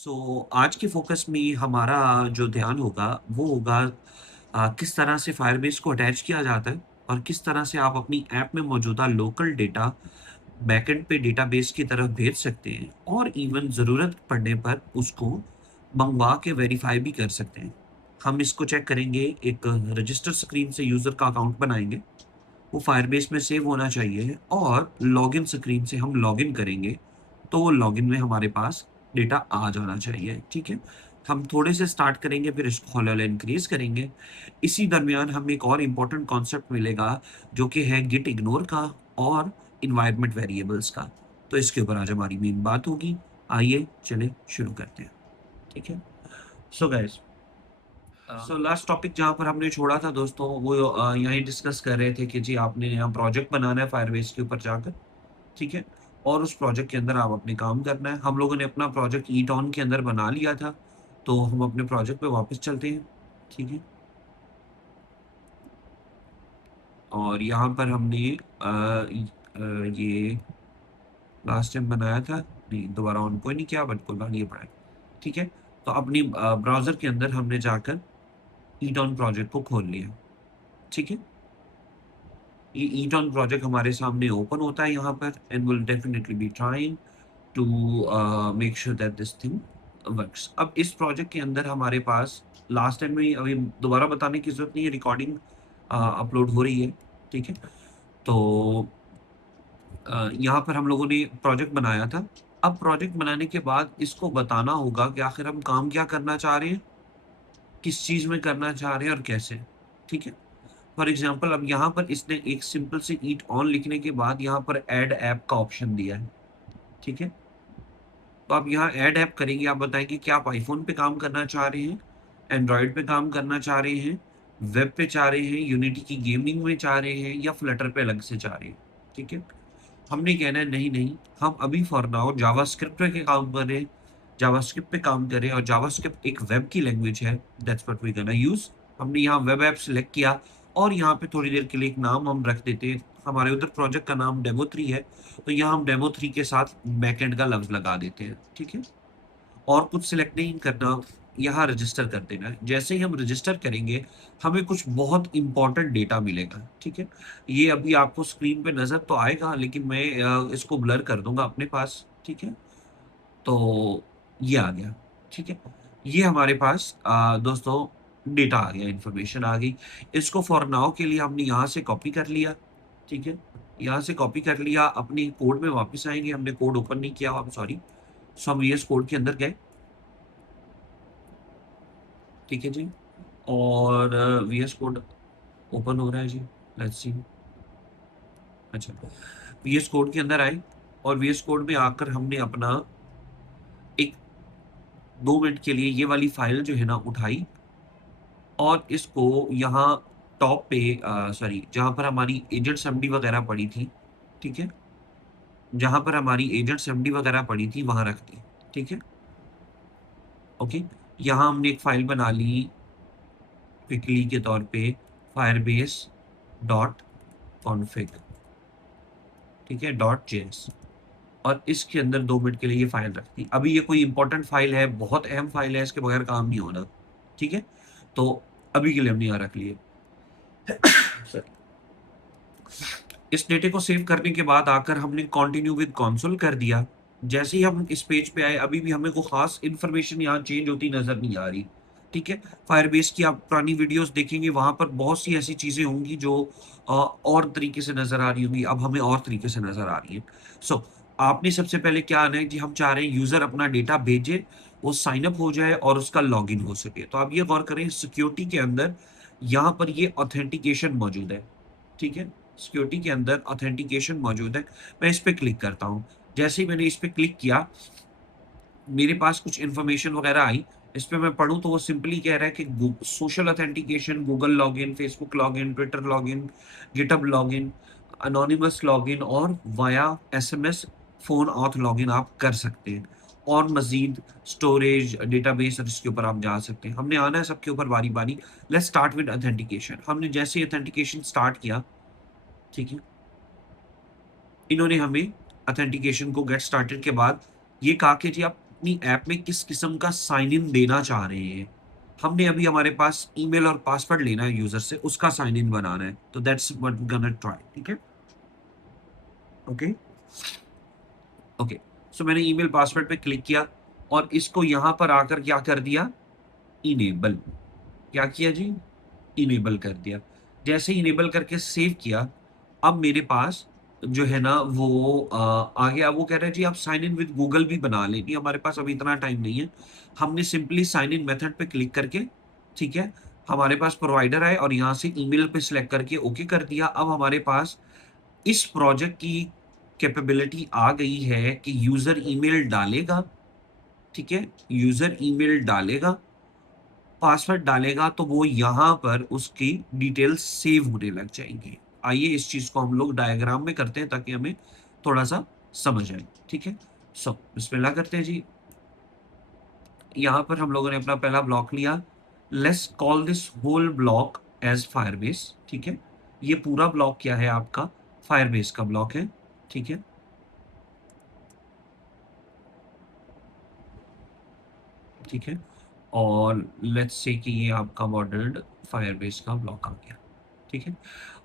आज के फ़ोकस में हमारा जो ध्यान होगा, वो होगा किस तरह से फायरबेस को अटैच किया जाता है और किस तरह से आप अपनी ऐप में मौजूदा लोकल डेटा बैकएंड पे डेटाबेस की तरफ भेज सकते हैं और इवन ज़रूरत पड़ने पर उसको मंगवा के वेरीफ़ाई भी कर सकते हैं। हम इसको चेक करेंगे, एक रजिस्टर स्क्रीन से यूज़र का अकाउंट बनाएँगे, वो फायरबेस में सेव होना चाहिए और लॉगिन स्क्रीन से हम लॉगिन करेंगे, तो वो लॉगिन में हमारे पास डेटा आ जाना चाहिए, ठीक है? हम थोड़े से स्टार्ट करेंगे, फिर इसको हौले-हौले इंक्रीज़ करेंगे। इसी दरमियान हमें एक और इम्पोर्टेंट कॉन्सेप्ट मिलेगा, जो कि है गिट इग्नोर का और एनवायरनमेंट वेरिएबल्स का। तो इसके ऊपर आज हमारी मेन बात होगी। आइए, चलें शुरू करते हैं, ठीक है? सो गाइज़ लास्ट टॉपिक जहाँ पर हमने छोड़ा था दोस्तों वो यही डिस्कस कर रहे थे कि जी आपने यहाँ प्रोजेक्ट बनाना है फायरबेस के ऊपर जाकर, ठीक है? और उस प्रोजेक्ट के अंदर आप अपने काम करना है। हम लोगों ने अपना प्रोजेक्ट ईटॉन के अंदर बना लिया था, तो हम अपने प्रोजेक्ट पे वापस चलते हैं, ठीक है? और यहाँ पर हमने ये लास्ट टाइम बनाया था, नहीं दोबारा ऑन कोई नहीं किया बट कोई बात नहीं, ये पड़ा है, ठीक है? तो अपनी ब्राउज़र के अंदर हमने जाकर ईटॉन प्रोजेक्ट को खोल लिया, ठीक है? ये ईटॉन प्रोजेक्ट हमारे सामने ओपन होता है यहाँ पर and will definitely be trying to make sure that this thing works. अब इस प्रोजेक्ट के अंदर हमारे पास लास्ट टाइम में अभी दोबारा बताने की ज़रूरत नहीं है, रिकॉर्डिंग अपलोड हो रही है, ठीक है? तो यहाँ पर हम लोगों ने प्रोजेक्ट बनाया था। अब प्रोजेक्ट बनाने के बाद इसको बताना होगा कि आखिर हम काम क्या करना चाह रहे हैं, किस चीज़ में करना चाह रहे हैं और कैसे, ठीक है? फॉर एग्ज़ाम्पल अब यहाँ पर इसने एक सिंपल सी ईट ऑन लिखने के बाद यहाँ पर ऐड ऐप का ऑप्शन दिया है, ठीक है? तो आप यहाँ ऐड ऐप करेंगे, आप बताएँगे कि आप आईफ़ोन पे काम करना चाह रहे हैं, एंड्रॉयड पे काम करना चाह रहे हैं, वेब पे चाह रहे हैं, यूनिटी की गेमिंग में चाह रहे हैं या फ्लटर पे अलग से चाह रहे हैं, ठीक है? हमने कहना है नहीं, नहीं, हम अभी फॉर नाउ जावास्क्रिप्ट पे काम कर रहे हैं, जावास्क्रिप्ट पे काम कर रहे हैं और जावास्क्रिप्ट एक वेब की लैंग्वेज है, that's what we gonna use. हमने यहाँ वेब ऐप सेलेक्ट किया और यहाँ पे थोड़ी देर के लिए एक नाम हम रख देते हैं। हमारे उधर प्रोजेक्ट का नाम डेमो 3 है, तो यहाँ हम डेमो 3 के साथ बैकएंड का लफ्ज़ लगा देते हैं, ठीक है? और कुछ सिलेक्ट नहीं करना, यहाँ रजिस्टर कर देना है। जैसे ही हम रजिस्टर करेंगे, हमें कुछ बहुत इम्पोर्टेंट डेटा मिलेगा, ठीक है? ये अभी आपको स्क्रीन पे नज़र तो आएगा लेकिन मैं इसको ब्लर कर दूँगा अपने पास, ठीक है? तो ये आ गया, ठीक है? ये हमारे पास दोस्तों डेटा आ गया, इन्फॉर्मेशन आ गई। इसको फॉर नाउ के लिए हमने यहाँ से कॉपी कर लिया, ठीक है? यहाँ से कॉपी कर लिया, अपने कोड में वापस आएँगे, हमने कोड ओपन नहीं किया, आई एम सॉरी। सो हम वीएस कोड के अंदर गए, ठीक है जी? और वीएस कोड ओपन हो रहा है जी, लेट्स सी। अच्छा, वीएस कोड के अंदर आए और वीएस कोड में आकर हमने अपना एक 2 मिनट के लिए ये वाली फाइल जो है ना उठाई और इसको यहाँ टॉप पे सॉरी जहाँ पर हमारी एजेंट्स एमडी वगैरह पड़ी थी, ठीक है? जहाँ पर हमारी एजेंट्स एमडी वगैरह पड़ी थी वहाँ रख दी, ठीक है? ओके, यहाँ हमने एक फाइल बना ली क्विकली के तौर पे फायरबेस डॉट कॉन्फिग, ठीक है? डॉट जेएस और इसके अंदर 2 मिनट के लिए ये फाइल रख दी। अभी ये कोई इम्पोर्टेंट फाइल है, बहुत अहम फाइल है, इसके बगैर काम नहीं होना, ठीक है? तो अभी के लिए हमने यहाँ रख लिए। सॉरी। इस डेटे को सेव करने के बाद आकर हमने कंटिन्यू विद कंसोल कर दिया। जैसे ही हम इस पेज पे आए, अभी भी हमें कोई खास इन्फॉर्मेशन यहाँ चेंज होती नज़र नहीं आ रही, ठीक है? फायरबेस की आप पुरानी वीडियोज़ देखेंगे, वहाँ पर बहुत सी ऐसी चीज़ें होंगी जो और तरीके से नज़र आ रही होंगी, अब हमें और तरीके से नज़र आ रही हैं। सो आपने सबसे पहले क्या आना है जी, हम चाह रहे हैं यूज़र अपना डेटा भेजे, वो साइन अप हो जाए और उसका लॉगिन हो सके। तो आप ये गौर करें सिक्योरिटी के अंदर यहाँ पर ये ऑथेंटिकेशन मौजूद है, ठीक है? सिक्योरिटी के अंदर ऑथेंटिकेशन मौजूद है। मैं इस पे क्लिक करता हूँ। जैसे ही मैंने इस पे क्लिक किया, मेरे पास कुछ इन्फॉर्मेशन वगैरह आई। इस पे मैं पढ़ूँ तो वो सिंपली कह रहा है कि गू social authentication, Google login, Facebook login, Twitter login, GitHub login, anonymous login और via SMS phone auth login आप कर सकते हैं। और मज़ीद स्टोरेज, डेटाबेस और इसके ऊपर आप जा सकते हैं। हमने आना है सबके ऊपर बारी-बारी। Let's start with authentication. हमने जैसे ही ऑथेंटिकेशन स्टार्ट किया, ठीक है? इन्होंने हमें ऑथेंटिकेशन को गेट स्टार्टेड के बाद ये कहा कि जी आप अपनी ऐप में किस किस्म का साइन इन देना चाह रहे हैं। हमने अभी हमारे पास ईमेल और पासवर्ड लेना है यूजर से, उसका साइन इन बनाना है, तो दैट्स व्हाट गोना ट्राई। ठीक है, ओके ओके। सो मैंने ईमेल पासवर्ड पे क्लिक किया और इसको यहां पर आकर क्या कर दिया, इनेबल। क्या किया जी, इनेबल कर दिया। जैसे ही इनेबल करके सेव किया, अब मेरे पास जो है ना वो आ गया। वो कह रहा है जी आप साइन इन विद गूगल भी बना लें, नहीं हमारे पास अभी इतना टाइम नहीं है। हमने सिंपली साइन इन मेथड पे क्लिक करके, ठीक है, हमारे पास प्रोवाइडर आए और यहाँ से ईमेल पे सिलेक्ट करके ओके कर दिया। अब हमारे पास इस प्रोजेक्ट की कैपेबिलिटी आ गई है कि यूजर ईमेल डालेगा, ठीक है, यूजर ईमेल डालेगा, पासवर्ड डालेगा, तो वो यहाँ पर उसकी डिटेल्स सेव होने लग जाएंगी। आइए इस चीज को हम लोग डायग्राम में करते हैं ताकि हमें थोड़ा सा समझ आए। ठीक है, सो बिस्मिल्लाह करते हैं जी। यहाँ पर हम लोगों ने अपना पहला ब्लॉक लिया। Let's call this whole block as Firebase. ठीक है, ये पूरा ब्लॉक क्या है आपका, फायरबेस का ब्लॉक है। ठीक है, ठीक है, और लेट्स से कि ये आपका मॉडल्ड फायरबेस का ब्लॉक आ गया। ठीक है,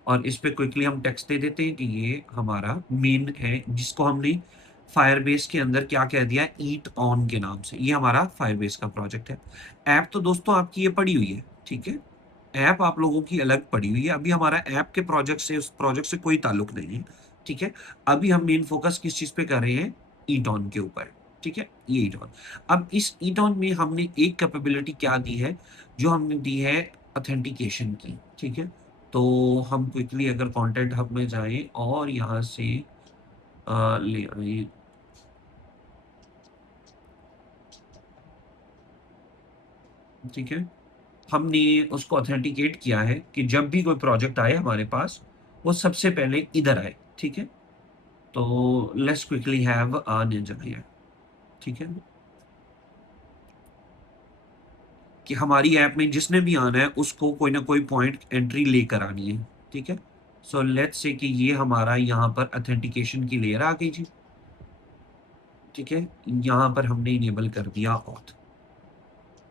और इस पे क्विकली हम टेक्स्ट दे देते हैं कि ये हमारा मेन है, जिसको हमने फायरबेस के अंदर क्या कह दिया, ईट ऑन के नाम से। ये हमारा फायरबेस का प्रोजेक्ट है। ऐप तो दोस्तों आपकी ये पड़ी हुई है, ठीक है, ऐप आप लोगों की अलग पड़ी हुई है। अभी हमारा ऐप के प्रोजेक्ट से, उस प्रोजेक्ट से कोई ताल्लुक नहीं है। ठीक है, अभी हम मेन फोकस किस चीज पे कर रहे हैं, ईटॉन के ऊपर। ठीक है, ये ईटॉन। अब इस ईटॉन में हमने एक कैपेबिलिटी क्या दी है, जो हमने दी है ऑथेंटिकेशन की। ठीक है, तो हम क्विकली अगर कंटेंट हब में जाएं और यहाँ से ले आए, ठीक है, हमने उसको ऑथेंटिकेट किया है कि जब भी कोई प्रोजेक्ट आए हमारे पास, वो सबसे पहले इधर आए। ठीक है, तो let's quickly have a Ninja here. ठीक है, कि हमारी ऐप में जिसने भी आना है उसको कोई ना कोई पॉइंट एंट्री लेकर आनी है। ठीक है, सो लेट्स से कि ये हमारा यहाँ पर ऑथेंटिकेशन की लेयर आ गई जी। ठीक है, यहाँ पर हमने इनेबल कर दिया ऑथ।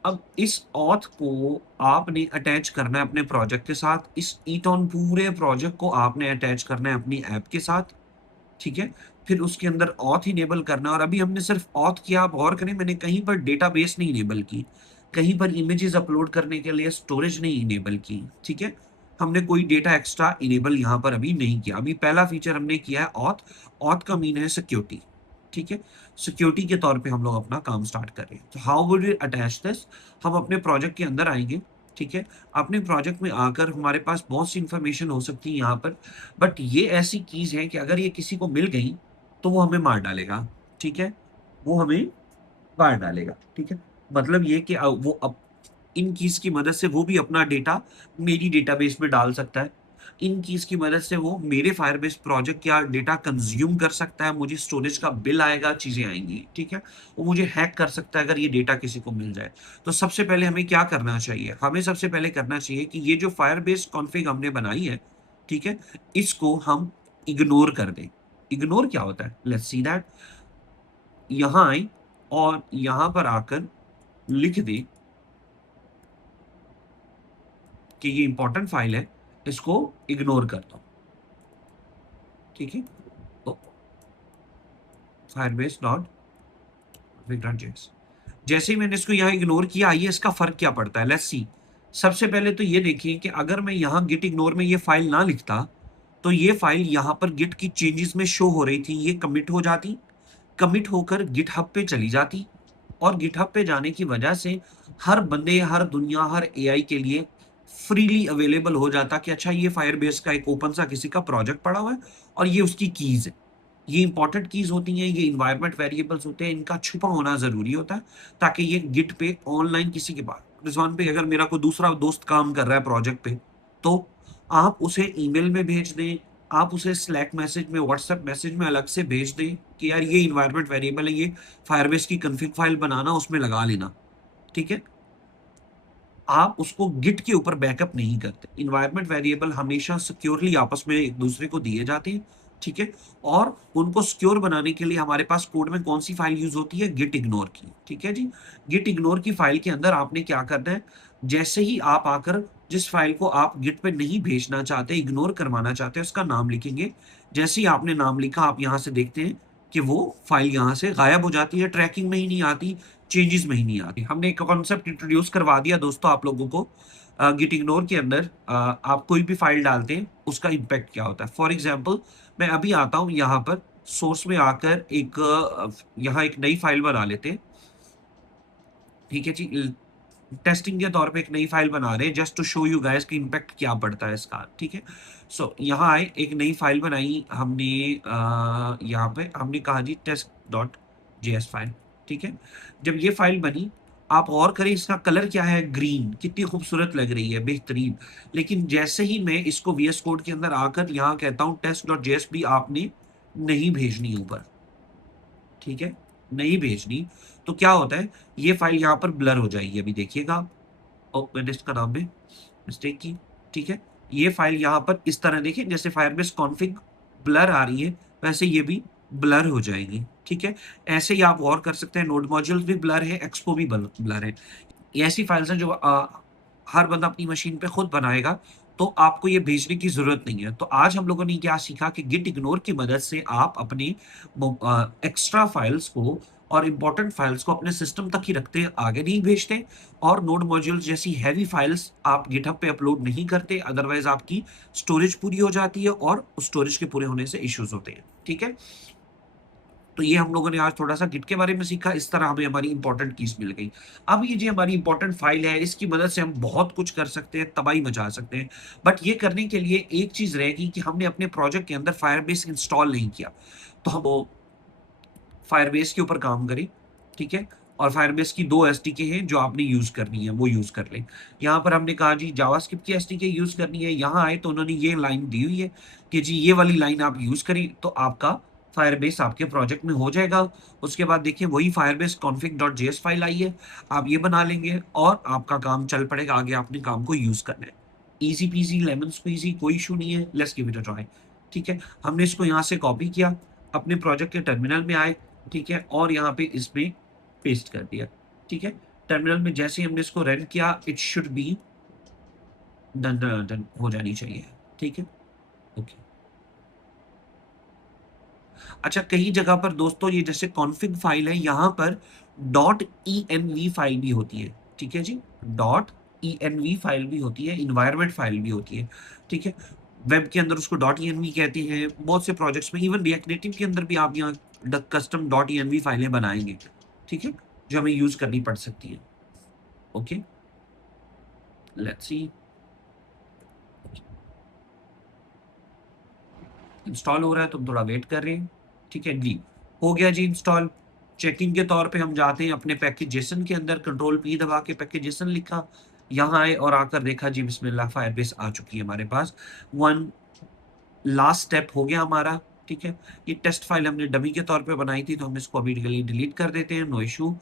अब इस ऑथ को आपने अटैच करना है अपने प्रोजेक्ट के साथ। इस ईटॉन पूरे प्रोजेक्ट को आपने अटैच करना है अपनी ऐप के साथ। ठीक है, फिर उसके अंदर ऑथ इनेबल करना है। और अभी हमने सिर्फ ऑथ किया, आप गौर करें मैंने कहीं पर डेटाबेस नहीं इनेबल की, कहीं पर इमेजेस अपलोड करने के लिए स्टोरेज नहीं इनेबल की। ठीक है, हमने कोई डेटा एक्स्ट्रा इनेबल यहां पर अभी नहीं किया। अभी पहला फीचर हमने किया है ऑथ। ऑथ का मीन है सिक्योरिटी। ठीक है, सिक्योरिटी के तौर पे हम लोग अपना काम स्टार्ट कर रहे हैं। तो how would we attach this, हम अपने प्रोजेक्ट के अंदर आएंगे। ठीक है, अपने प्रोजेक्ट में आकर हमारे पास बहुत सी इंफॉर्मेशन हो सकती है यहाँ पर, बट ये ऐसी चीज है कि अगर ये किसी को मिल गई तो वो हमें मार डालेगा। ठीक है, वो हमें मार डालेगा। ठीक है, मतलब ये कि वो अब इन कीज की मदद से वो भी अपना डेटा मेरी डेटाबेस में डाल सकता है। इन कीज की मदद से वो मेरे फायरबेस प्रोजेक्ट का डेटा कंज्यूम कर सकता है, मुझे स्टोरेज का बिल आएगा, चीजें आएंगी। ठीक है, वो मुझे हैक कर सकता है अगर ये डेटा किसी को मिल जाए। तो सबसे पहले हमें क्या करना चाहिए, हमें सबसे पहले करना चाहिए कि ये जो फायरबेस कॉन्फ़िग हमने बनाई है, ठीक है, इसको हम इग्नोर कर दें। इग्नोर क्या होता है, लेट्स सी दैट। यहां आए और यहां पर आकर लिख दें कि ये इंपॉर्टेंट फाइल है, इसको इग्नोर कर दो। ठीक है, तो फायरबेस डॉट विक्रांत जेस, जैसे ही मैंने इसको यहाँ इग्नोर किया, आइए इसका फर्क क्या पड़ता है, लेट्स सी। सबसे पहले तो ये देखिए कि अगर मैं यहाँ गिट इग्नोर में ये फाइल ना लिखता, तो ये फाइल यहाँ पर गिट की चेंजेस में शो हो रही थी, ये कमिट हो जाती, कमिट होकर गिटहब पे चली जाती, और गिटहब पे जाने की वजह से हर बंदे, हर दुनिया, हर एआई के लिए फ्रीली अवेलेबल हो जाता कि अच्छा ये फायरबेस का एक ओपन सा किसी का प्रोजेक्ट पड़ा हुआ है और ये उसकी कीज है। ये इंपॉर्टेंट कीज होती हैं, ये इन्वायरमेंट वेरिएबल्स होते हैं, इनका छुपा होना जरूरी होता है ताकि ये गिट पे ऑनलाइन किसी के पास, रिजवान पे अगर मेरा कोई दूसरा दोस्त काम कर रहा है प्रोजेक्ट पे, तो आप उसे ईमेल में भेज दें, आप उसे स्लैक मैसेज में, व्हाट्सएप मैसेज में अलग से भेज दें कि यार ये इन्वायरमेंट वेरिएबल है, ये फायरबेस की कन्फिग फाइल बनाना, उसमें लगा लेना। ठीक है, आप उसको गिट के ऊपर बैकअप नहीं करते। इन्वायरमेंट वेरिएबल हमेशा सिक्योरली आपस में एक दूसरे को दिए जाते हैं। ठीक है। और उनको सिक्योर बनाने के लिए हमारे पास कोड में कौन सी फाइल यूज होती है, गिट इग्नोर की, ठीक है जी। गिट इग्नोर की फाइल के अंदर आपने क्या करना है, जैसे ही आप आकर जिस फाइल को आप गिट पे नहीं भेजना चाहते, इग्नोर करवाना चाहते हैं, उसका नाम लिखेंगे। जैसे ही आपने नाम लिखा, आप यहां से देखते हैं कि वो फाइल यहां से गायब हो जाती है, ट्रैकिंग में ही नहीं आती, चेंजेस में ही नहीं आती। हमने एक कॉन्सेप्ट इंट्रोड्यूस करवा दिया दोस्तों आप लोगों को। गिट इग्नोर के अंदर आप कोई भी फाइल डालते हैं, उसका इम्पैक्ट क्या होता है। फॉर एग्जाम्पल मैं अभी आता हूं यहाँ पर सोर्स में आकर एक यहाँ एक नई फाइल बना लेते हैं, ठीक है जी। टेस्टिंग के तौर पे एक नई फाइल बना रहे हैं, just to show you guys कि इम्पैक्ट क्या पड़ता है इसका, ठीक है। सो यहाँ आए, एक नई फाइल बनाई हमने, यहाँ पे हमने कहा जी टेस्ट डॉट जेएस फाइल, ठीक है। जब ये फाइल बनी, आप और करें, इसका कलर क्या है, ग्रीन, कितनी खूबसूरत लग रही है, बेहतरीन। लेकिन जैसे ही मैं इसको वीएस कोड के अंदर आकर यहाँ कहता हूँ टेस्ट डॉट जेएस भी आपने नहीं भेजनी ऊपर, ठीक है, नहीं भेजनी, तो क्या होता है, ये फाइल यहाँ पर ब्लर हो जाएगी। अभी देखिएगा, ओ मैंने इसका नाम में मिस्टेक की, ठीक है। ये फाइल यहाँ पर इस तरह देखिए, जैसे फायरबेस कॉन्फ़िग ब्लर आ रही है, वैसे ये भी ब्लर हो जाएगी, ठीक है। ऐसे ही आप और कर सकते हैं, नोड मॉड्यूल्स भी ब्लर है, एक्सपो भी ब्लर है। ये ऐसी फाइल्स हैं जो हर बंदा अपनी मशीन पे खुद बनाएगा, तो आपको ये भेजने की ज़रूरत नहीं है। तो आज हम लोगों ने क्या सीखा कि गिट इग्नोर की मदद से आप अपनी एक्स्ट्रा फाइल्स को और इम्पोर्टेंट फाइल्स को अपने सिस्टम तक ही रखते हैं, आगे नहीं भेजते। और नोड मॉड्यूल्स जैसी हैवी फाइल्स आप गिटहब पे अपलोड नहीं करते, अदरवाइज़ आपकी स्टोरेज पूरी हो जाती है और उस स्टोरेज के पूरे होने से इश्यूज़ होते हैं, ठीक है। तो ये हम लोगों ने आज थोड़ा-सा गिट के बारे में सीखा, इस तरह हमें हमारी इंपॉर्टेंट कीज़ मिल गई। अब ये जो हमारी इंपॉर्टेंट फाइल है, इसकी मदद से हम बहुत कुछ कर सकते हैं, तबाही मचा सकते हैं। बट ये करने के लिए एक चीज़ रहेगी कि हमने अपने प्रोजेक्ट के अंदर फायरबेस इंस्टॉल नहीं किया। तो हम वो फायरबेस के ऊपर काम करें, ठीक है? और फायरबेस की 2 एसडीके हैं जो आपने यूज़ करनी है, वो यूज़ कर लें। यहाँ पर हमने कहा जी जावास्क्रिप्ट की एसडीके यूज़ करनी है, यहाँ आए तो उन्होंने ये लाइन दी हुई है कि जी ये वाली लाइन आप यूज़ करें, तो आपका फायरबेस आपके प्रोजेक्ट में हो जाएगा। उसके बाद देखिए वही फायरबेस config.js फाइल आई है, आप ये बना लेंगे और आपका काम चल पड़ेगा, आगे आपने काम को यूज़ करना है। ईज़ी पीज़ी लेमन स्क्वीज़ी, कोई इश्यू नहीं है, let's give it a try, ठीक है? हमने इसको यहाँ से कॉपी किया, अपने प्रोजेक्ट के टर्मिनल में आए, ठीक है, और यहाँ पे इसमें पेस्ट कर दिया, ठीक है। टर्मिनल में जैसे ही हमने इसको रन किया, it should be done done done हो जानी चाहिए, ठीक है, ओके। अच्छा, कई जगह पर दोस्तों ये जैसे कॉन्फ़िग फाइल है, यहाँ पर .env फाइल भी होती है, ठीक है जी, .env फाइल भी होती है, एनवायरनमेंट फाइल भी होती है, ठीक है। वेब के अंदर उसको .env कहते हैं, बहुत से प्रोजेक्ट्स में, इवन रिएक्ट नेटिव के अंदर भी आप यहाँ कस्टम .env फाइलें बनाएंगे, ठीक है, जो हमें यूज करनी पड़ सकती है, ओके। लेट्स सी, इंस्टॉल हो रहा है, तुम थोड़ा वेट कर रहे हैं, ठीक है जी, हो गया जी इंस्टॉल। चेकिंग के तौर पे हम जाते हैं अपने पैकेज जेसन के अंदर, कंट्रोल पी दबा के पैकेज जेसन लिखा, यहाँ आए और आकर देखा जी बिस्मिल्लाह फायरबेस आ चुकी है हमारे पास। वन लास्ट स्टेप हो गया हमारा, ठीक है। ये टेस्ट फाइल हमने डमी के तौर पे बनाई थी, तो हम इसको अभी के लिए डिलीट कर देते हैं, नो इशू।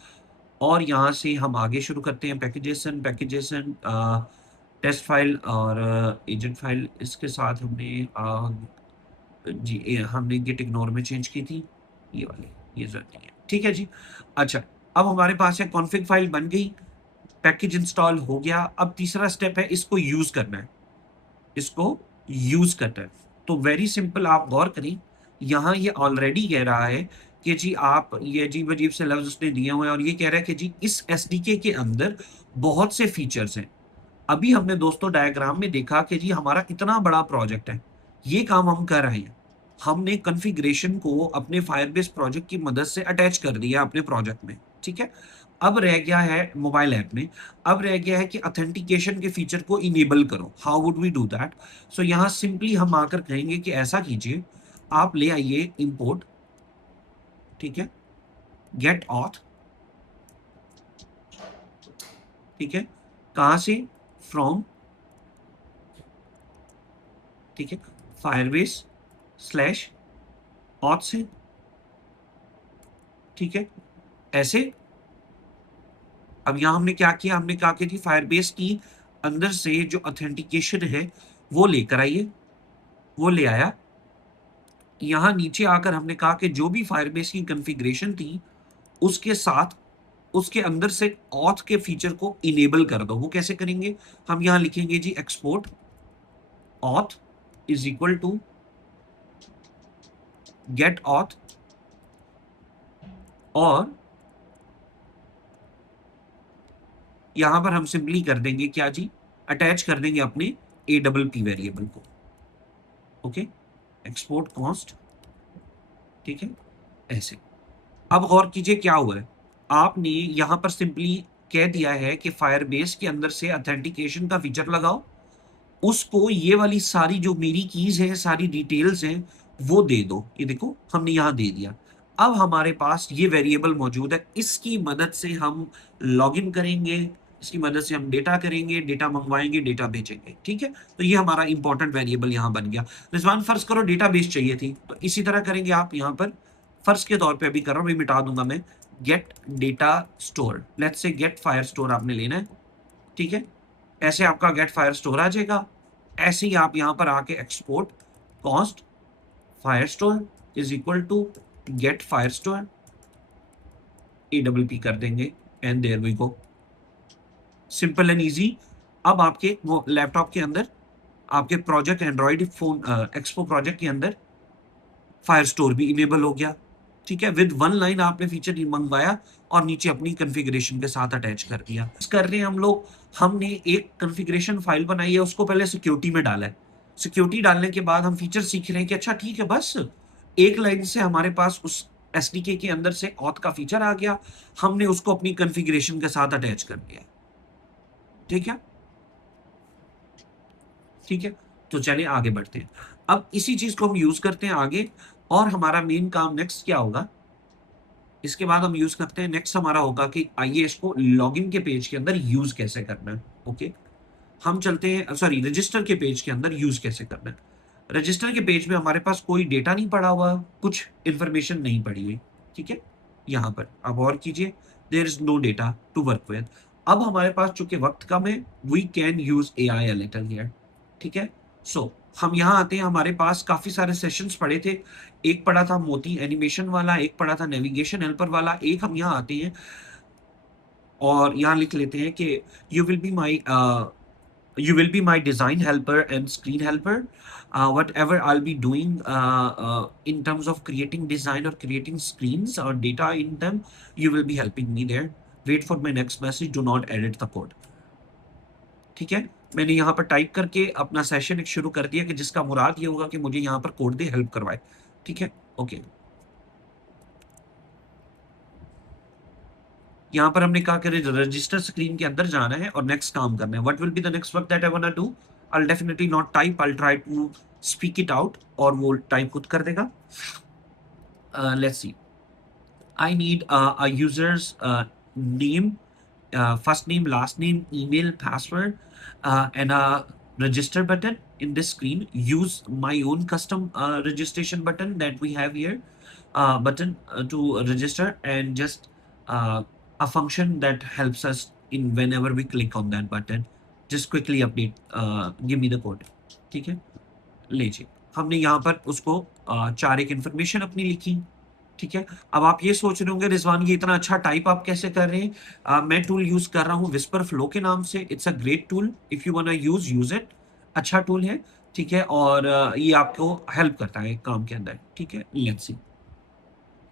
और यहाँ से हम आगे शुरू करते हैं पैकेजेसन टेस्ट फाइल और एजेंट फाइल, इसके साथ हमने जी हमने गिट इग्नोर में चेंज की थी, ये वाली, ये जरूरत नहीं है, ठीक है जी। अच्छा, अब हमारे पास है कॉन्फ़िग फाइल बन गई, पैकेज इंस्टॉल हो गया। अब तीसरा स्टेप है इसको यूज करना है, इसको यूज करना है। तो वेरी सिंपल, आप गौर करें, यहाँ ये ऑलरेडी कह रहा है कि जी आप ये अजीब-अजीब से लफ्ज़ उसने दिए हुए हैं और ये कह रहा है कि जी इस एसडीके के अंदर बहुत से फीचर्स हैं। अभी हमने दोस्तों डायग्राम में देखा कि जी हमारा इतना बड़ा प्रोजेक्ट है, ये काम हम कर रहे हैं। हमने कॉन्फ़िगरेशन को अपने फायरबेस प्रोजेक्ट की मदद से अटैच कर दिया अपने प्रोजेक्ट में, ठीक है? अब रह गया है मोबाइल ऐप में, अब रह गया है कि ऑथेंटिकेशन के फीचर को इनेबल करो। How would we do that? So यहाँ सिंपली हम आकर कहेंगे कि ऐसा कीजिए, आप ले आइए इम्पोर्ट, ठीक है? गेट ऑथ, ठीक है? कहाँ से? फ्रॉम, ठीक है? फायरबेस स्लैश ऑथ से, ठीक है? ऐसे अब यहाँ हमने क्या किया, हमने कहा कि जी फायरबेस की अंदर से जो ऑथेंटिकेशन है वो लेकर आइए, वो ले आया, यहां नीचे आकर हमने कहा कि जो भी फायरबेस की कॉन्फ़िगरेशन थी उसके साथ उसके अंदर से ऑथ के फीचर को इनेबल कर दो। वो कैसे करेंगे? हम यहां लिखेंगे जी export auth is equal to get auth, और यहां पर हम सिंपली कर देंगे क्या जी, अटैच कर देंगे अपने ए डबल पी वेरिएबल को। ओके, एक्सपोर्ट कॉस्ट, ठीक है, ऐसे। अब गौर कीजिए क्या हुआ है, आपने यहां पर सिंपली कह दिया है कि फायरबेस के अंदर से ऑथेंटिकेशन का फीचर लगाओ, उसको ये वाली सारी जो मेरी कीज है, सारी डिटेल्स हैं, वो दे दो। ये देखो हमने यहां दे दिया। अब हमारे पास ये वेरिएबल मौजूद है, इसकी मदद से हम लॉगिन करेंगे, इसकी मदद से हम डेटा करेंगे, डेटा मंगवाएंगे, डेटा बेचेंगे। ठीक है, तो ये हमारा इंपॉर्टेंट वेरिएबल यहां बन गया। रिजवान फर्ज करो डेटा बेस चाहिए थी, तो इसी तरह करेंगे आप यहां पर, फर्ज के तौर पे अभी कर रहा हूं, मैं मिटा दूंगा मैं, get data store, let's say get Firestore आपने लेना है। ठीक है, ऐसे आपका गेट फायर स्टोर आ जाएगा। ऐसे ही आप यहां पर आके export const Firestore is equal to get Firestore A double P कर देंगे, and there we go, simple and easy. अब आपके वो लैपटॉप के अंदर, आपके project Android phone Expo project के अंदर फायर स्टोर भी इनेबल हो गया। ठीक है, विद वन लाइन आपने फीचर मंगवाया और नीचे अपनी कॉन्फ़िगरेशन के साथ अटैच कर दिया। कर रहे हैं हम लोग, हमने एक कॉन्फ़िगरेशन फाइल बनाई है, उसको पहले सिक्योरिटी में डाला है। सिक्योरिटी डालने के बाद हम फीचर सीख रहे हैं कि अच्छा ठीक है, बस एक लाइन से हमारे पास उस एसडीके के अंदर से ऑथ का फीचर आ गया, हमने उसको अपनी कॉन्फ़िगरेशन के साथ अटैच कर दिया। ठीक है, ठीक है, तो चलिए आगे बढ़ते हैं। अब इसी चीज को हम यूज करते हैं आगे, और हमारा मेन काम नेक्स्ट क्या होगा, इसके बाद हम यूज करते हैं, नेक्स्ट हमारा होगा कि आइए इसको लॉगिन के पेज के अंदर यूज कैसे करना है। ओके, हम चलते हैं, सॉरी, रजिस्टर के पेज के अंदर यूज कैसे करना है। रजिस्टर के पेज में हमारे पास कोई डेटा नहीं पड़ा हुआ, कुछ इंफॉर्मेशन नहीं पड़ी हुई। ठीक है, यहां पर अब और कीजिए, there is no data to work with. अब हमारे पास चूंकि वक्त कम है, we can use AI a little here. ठीक है, सो हम यहाँ आते हैं, हमारे पास काफी सारे सेशंस पड़े थे, एक पड़ा था मोती एनिमेशन वाला, एक पड़ा था नेविगेशन हेल्पर वाला, एक हम यहाँ आते हैं और यहाँ लिख लेते हैं कि you will be my you will be my design helper and screen helper. Whatever I'll be doing in terms of creating design or creating screens or data in them, you will be helping me there. Wait for my next message, do not edit the code. ठीक है, मैंने यहाँ पर type करके अपना session एक शुरू कर दिया कि जिसका मुराद ये होगा कि मुझे यहाँ पर कोड दे, हेल्प करवाए। ठीक है, ओके, यहाँ पर हमने कहा कि रजिस्टर स्क्रीन के अंदर जाना है और नेक्स्ट काम करना है। What will be the next work that I want to do, I definitely not type, I try to speak it out, और वो टाइप खुद कर देगा। Let's see, I need a user's name, first name, last name, email, password, and a register button in this screen. Use my own custom registration button that we have here, button to register, and just a function that helps us in whenever we click on that button. Just quickly update, give me the code. ठीक है, लीजिए, हमने यहाँ पर उसको चार एक information अपनी लिखी। ठीक है, अब आप ये सोच रहे होंगे रिजवान ये इतना अच्छा टाइप आप कैसे कर रहे हैं, मैं टूल यूज कर रहा हूँ विस्पर फ्लो के नाम से। It's a great tool, if you वांना use it, अच्छा टूल है। ठीक है, और ये आपको हेल्प करता है काम के अंदर। ठीक है, लेट्स सी,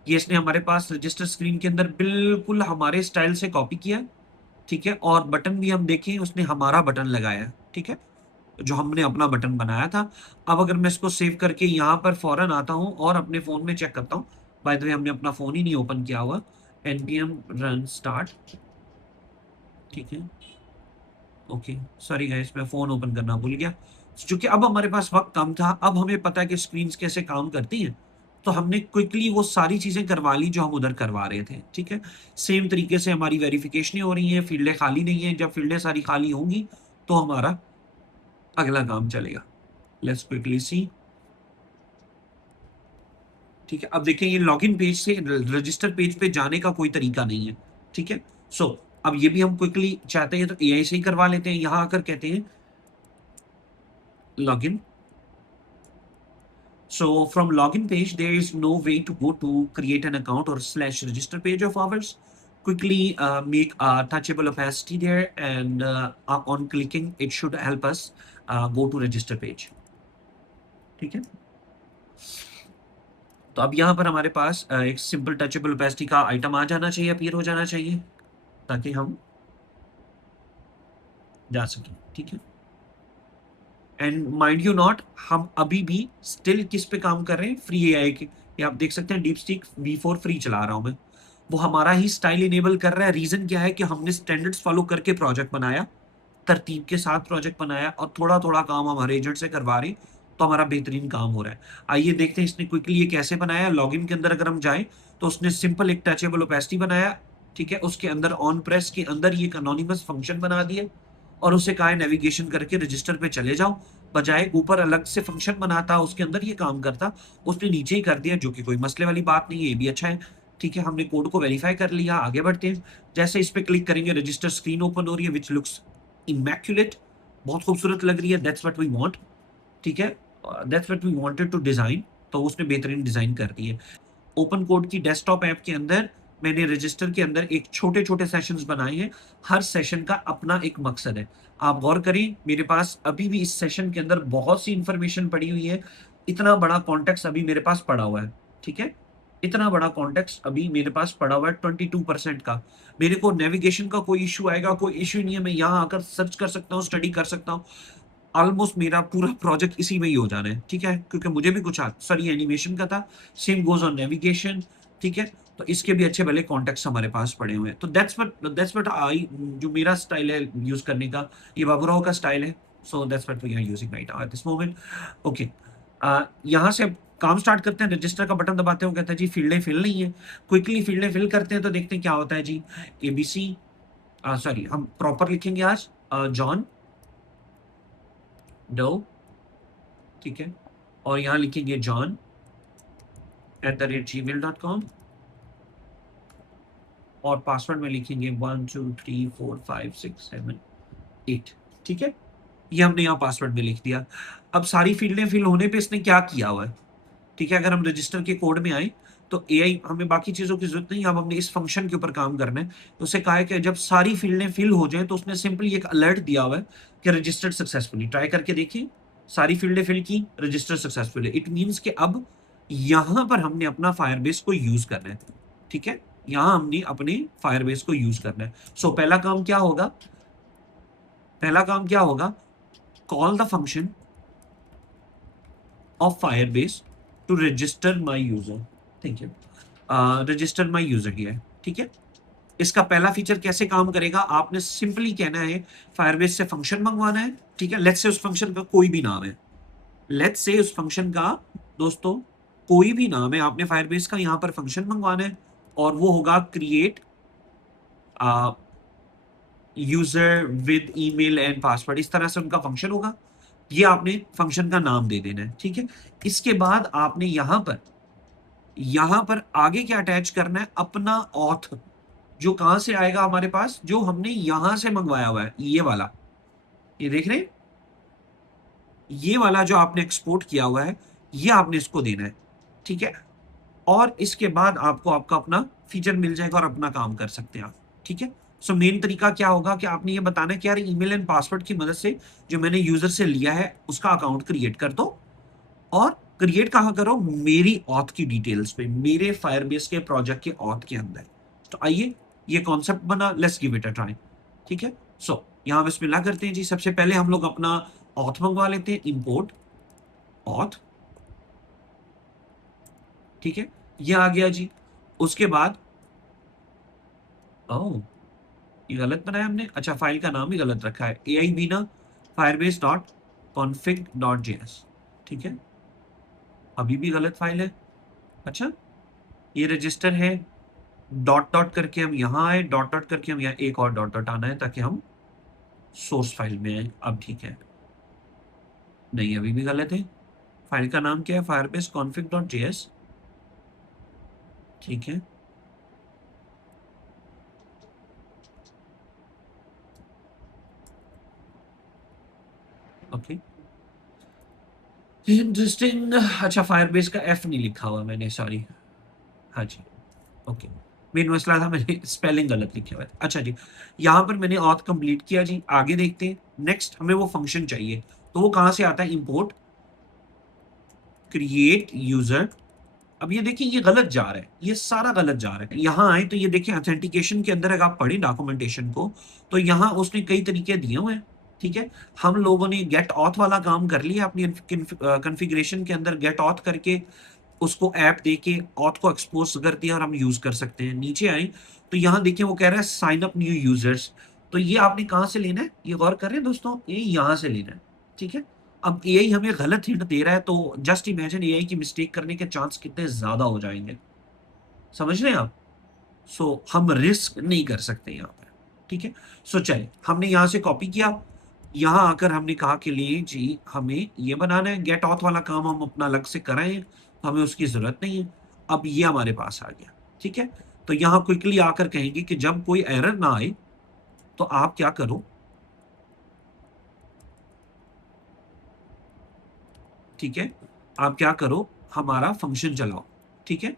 ये इसने हमारे पास रजिस्टर स्क्रीन के अंदर बिल्कुल हमारे स्टाइल से कॉपी किया। ठीक है, और बटन भी हम देखें, उसने हमारा बटन लगाया। ठीक है, जो हमने अपना बटन बनाया था। अब अगर मैं इसको सेव करके यहाँ पर फौरन आता हूँ और अपने फोन में चेक करता हूँ, बाय द वे हमने अपना फोन ही नहीं ओपन किया हुआ, npm run start। ठीक है, ओके, सॉरी गाइस, मैं फोन ओपन करना भूल गया। क्योंकि अब हमारे पास वक्त कम था, अब हमें पता है कि स्क्रीन कैसे काम करती हैं, तो हमने क्विकली वो सारी चीजें करवा ली जो हम उधर करवा रहे थे। ठीक है, सेम तरीके से हमारी वेरिफिकेशन हो रही है, फील्डें खाली नहीं है, जब फील्डें सारी खाली होंगी तो हमारा अगला काम चलेगा। Let's quickly see. ठीक है, अब देखिए ये लॉगिन पेज से रजिस्टर पेज पे जाने का कोई तरीका नहीं है। ठीक है, सो अब ये भी हम क्विकली चाहते हैं तो एआई से ही करवा लेते हैं। यहां आकर कहते हैं login. So from login page, there is no way to go to create an account or slash register page of ours. Quickly make a touchable opacity there, and on clicking, it should help us go to register page. ठीक है, तो अब यहाँ पर हमारे पास एक simple touchable opacity का item आ जाना चाहिए, अपीयर हो जाना चाहिए, ताकि हम जा सकें। ठीक है, एंड माइंड यू नॉट, हम अभी भी स्टिल किस पे काम कर रहे हैं, फ्री एआई के। ये आप देख सकते हैं, डीपसीक V4 फ्री चला रहा हूं मैं, वो हमारा ही स्टाइल इनेबल कर रहा है। रीजन क्या है कि हमने स्टैंडर्ड्स फॉलो करके प्रोजेक्ट बनाया, तरतीब के साथ प्रोजेक्ट बनाया, और थोड़ा थोड़ा काम हमारे एजेंट से करवा रहे हैं, तो हमारा बेहतरीन काम हो रहा है। आइए देखते हैं इसने क्विकली ये कैसे बनाया। लॉगिन के अंदर अगर हम जाएं, तो उसने सिंपल एक टचेबल ओपेसिटी बनाया। ठीक है, उसके अंदर ऑन प्रेस के अंदर ये एक अनोनिमस फंक्शन बना दिया, और उसे कहा नेविगेशन करके रजिस्टर पे चले जाओ। बजाय ऊपर अलग से फंक्शन बनाता, उसके अंदर ये काम करता, उसने नीचे ही कर दिया, जो कि कोई मसले वाली बात नहीं है, ये भी अच्छा है। ठीक है, हमने कोड को वेरीफाई कर लिया, आगे बढ़ते हैं। जैसे इस पे क्लिक करेंगे, रजिस्टर स्क्रीन ओपन हो रही है, विच लुक्स इमैक्युलेट, बहुत खूबसूरत लग रही है। That's what we want. ठीक है, that's what we wanted to design, तो उसने बेहतरीन डिजाइन कर दी है। ओपन कोड की डेस्कटॉप ऐप के अंदर मैंने रजिस्टर के अंदर एक छोटे छोटे सेशंस बनाए हैं। हर सेशन का अपना एक मकसद है। आप गौर करें, मेरे पास अभी भी इस सेशन के अंदर बहुत सी इंफॉर्मेशन पड़ी हुई है। इतना बड़ा कॉन्टेक्स्ट अभी मेरे पास पड़ा हुआ है। ठीक है, इतना बड़ा कॉन्टेक्स्ट अभी मेरे पास पड़ा हुआ है 22% का। मेरे को नेविगेशन का कोई इशू आएगा, कोई इशू नहीं है, मैं यहाँ आकर सर्च कर सकता हूँ, स्टडी कर सकता हूँ। ऑलमोस्ट मेरा पूरा प्रोजेक्ट इसी में ही हो जाना है। ठीक है, क्योंकि मुझे भी कुछ सॉरी एनिमेशन का था, सेम गोज ऑन नेविगेशन। ठीक है, तो इसके भी अच्छे भले कॉन्टेक्ट हमारे पास पड़े हुए हैं। तो दैट्स व्हाट आई, जो मेरा स्टाइल है यूज करने का, ये बाबूराव का स्टाइल है। So that's what we are using right now at this moment. Okay, यहाँ से अब काम स्टार्ट करते हैं। रजिस्टर का बटन दबाते हो, कहता है जी फील्डें फिल नहीं है। क्विकली फील्डें फिल करते हैं, तो देखते हैं क्या होता है जी। ABC, सॉरी हम प्रॉपर लिखेंगे आज, जॉन डो। ठीक है, और यहाँ लिखेंगे john@gmail.com, और पासवर्ड में लिखेंगे 1 2 3 4 5 6 7 8। ठीक है, ये हमने यहाँ पासवर्ड में लिख दिया। अब सारी फील्डें फिल होने पे इसने क्या किया हुआ है। ठीक है, अगर हम रजिस्टर के कोड में आए, तो एआई हमें बाकी चीजों की जरूरत नहीं, अब हमने इस फंक्शन के ऊपर काम करना है। तो उसे कहा है कि जब सारी फील्डें फिल हो जाए, तो उसने सिंपली एक अलर्ट दिया हुआ है कि रजिस्टर्ड सक्सेसफुली। ट्राई करके देखिए, सारी फील्डें फिल की, रजिस्टर सक्सेसफुल है। इट मीन्स कि अब यहां पर हमने अपना फायरबेस को यूज करना है। ठीक है, यहां हमने अपने फायरबेस को यूज करना है। सो पहला काम क्या होगा, पहला काम क्या होगा, call the function of Firebase to register my user. ठीक है, रजिस्टर माई यूजर ही है। ठीक है, इसका पहला फीचर कैसे काम करेगा, आपने सिंपली कहना है फायरबेस से फंक्शन मंगवाना है। ठीक है, लेट्स से उस फंक्शन का कोई भी नाम है, लेट्स से उस फंक्शन का दोस्तों कोई भी नाम है, आपने फायरबेस का यहां पर फंक्शन मंगवाना है, और वो होगा create user with email and password. इस तरह से उनका फंक्शन होगा, ये आपने फंक्शन का नाम दे देना है। ठीक है, इसके बाद आपने यहां पर आगे क्या अटैच करना है, अपना ऑथ, जो कहां से आएगा हमारे पास, जो हमने यहां से मंगवाया हुआ है, ये वाला, ये देख रहे हैं, ये वाला जो आपने एक्सपोर्ट किया हुआ है, ये आपने इसको देना है। ठीक है, और इसके बाद आपको आपका अपना फीचर मिल जाएगा, और अपना काम कर सकते हैं आप। ठीक है, सो मेन तरीका क्या होगा कि आपने ये बताना है कि यार ईमेल एंड पासवर्ड की मदद से जो मैंने यूजर से लिया है, उसका अकाउंट क्रिएट कर दो। और क्रिएट कहां करो, मेरी ऑथ की डिटेल्स पे, मेरे फायरबेस के प्रोजेक्ट के ऑथ के अंदर। तो आइए, ये कॉन्सेप्ट बना, let's give it a try. ठीक है, सो यहां बिस्मिल्लाह करते हैं जी। सबसे पहले हम लोग अपना ऑथ मंगवा लेते हैं, इंपोर्ट ऑथ। ठीक है, ये आ गया जी। उसके बाद ओह, ये गलत बनाया हमने, अच्छा फाइल का नाम ही गलत रखा है, AI बीना Firebase dot config dot JS. ठीक है, अभी भी गलत फाइल है। अच्छा, ये रजिस्टर है, डॉट डॉट करके हम यहाँ आए, डॉट डॉट करके हम यहाँ एक और डॉट डॉट आना है, ताकि हम सोर्स फाइल में आए। अब ठीक है, नहीं अभी भी गलत है। फाइल का नाम क्या है, फायरबेस कॉन्फिग डॉट जेएस। ठीक है, ओके, इंटरेस्टिंग। अच्छा, फायरबेस का एफ नहीं लिखा हुआ मैंने, सॉरी। हाँ जी, ओके। मेन मसला था मैंने स्पेलिंग गलत लिखा हुआ है। अच्छा जी, यहाँ पर मैंने ऑथ कंप्लीट किया जी। आगे देखते हैं। नेक्स्ट हमें वो फंक्शन चाहिए, तो वो कहाँ से आता है? Import create user. अब ये देखिए, ये गलत जा रहा है, ये सारा गलत जा रहा है। यहाँ आए तो ये देखिए, ऑथेंटिकेशन के अंदर अगर आप पढ़ें डॉक्यूमेंटेशन को, तो यहाँ उसने कई तरीके दिए हुए हैं। ठीक है, हम लोगों ने गेट ऑथ वाला काम कर लिया अपनी कॉन्फ़िगरेशन के अंदर। गेट ऑथ करके उसको ऐप देके ऑथ को एक्सपोज कर दिया और हम यूज कर सकते हैं। नीचे आए तो यहाँ देखिए, वो कह रहा है साइन अप न्यू यूजर्स। तो ये आपने कहाँ से लेना है? ये गौर कर रहे हैं दोस्तों, ये यहाँ से लेना है। ठीक है, अब एआई हमें गलत हिंट दे रहा है, तो जस्ट इमेजिन एआई की मिस्टेक करने के चांस कितने ज्यादा हो जाएंगे। समझ रहे हैं आप? सो हम रिस्क नहीं कर सकते यहाँ पे। ठीक है, सो चलिए, हमने यहाँ से कॉपी किया। यहाँ आकर हमने कहा कि लिए जी, हमें ये बनाना है। गेट ऑथ वाला काम हम अपना अलग से कराएं, हमें उसकी जरूरत नहीं है। अब ये हमारे पास आ गया। ठीक है, तो यहाँ क्विकली आकर कहेंगे कि जब कोई एरर ना आए तो आप क्या करो। ठीक है, आप क्या करो, हमारा फंक्शन चलाओ। ठीक है,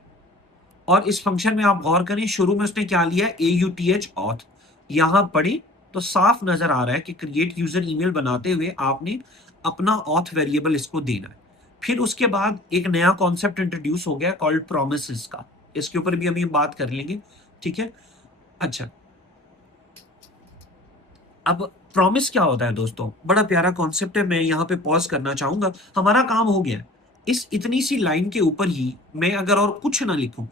और इस फंक्शन में आप गौर करें, शुरू में उसने क्या लिया? AUTH auth. यहां पढ़े तो साफ नजर आ रहा है कि क्रिएट यूजर ईमेल बनाते हुए आपने अपना ऑथ वेरिएबल इसको देना है। फिर उसके बाद एक नया कॉन्सेप्ट इंट्रोड्यूस हो गया कॉल्ड प्रोमिसेस का। इसके ऊपर भी हम बात कर लेंगे। ठीक है, अच्छा, अब प्रॉमिस क्या होता है दोस्तों? बड़ा प्यारा कॉन्सेप्ट है। मैं यहाँ पे पॉज करना चाहूंगा। हमारा काम हो गया। इस इतनी सी लाइन के ऊपर ही मैं अगर और कुछ ना लिखूं,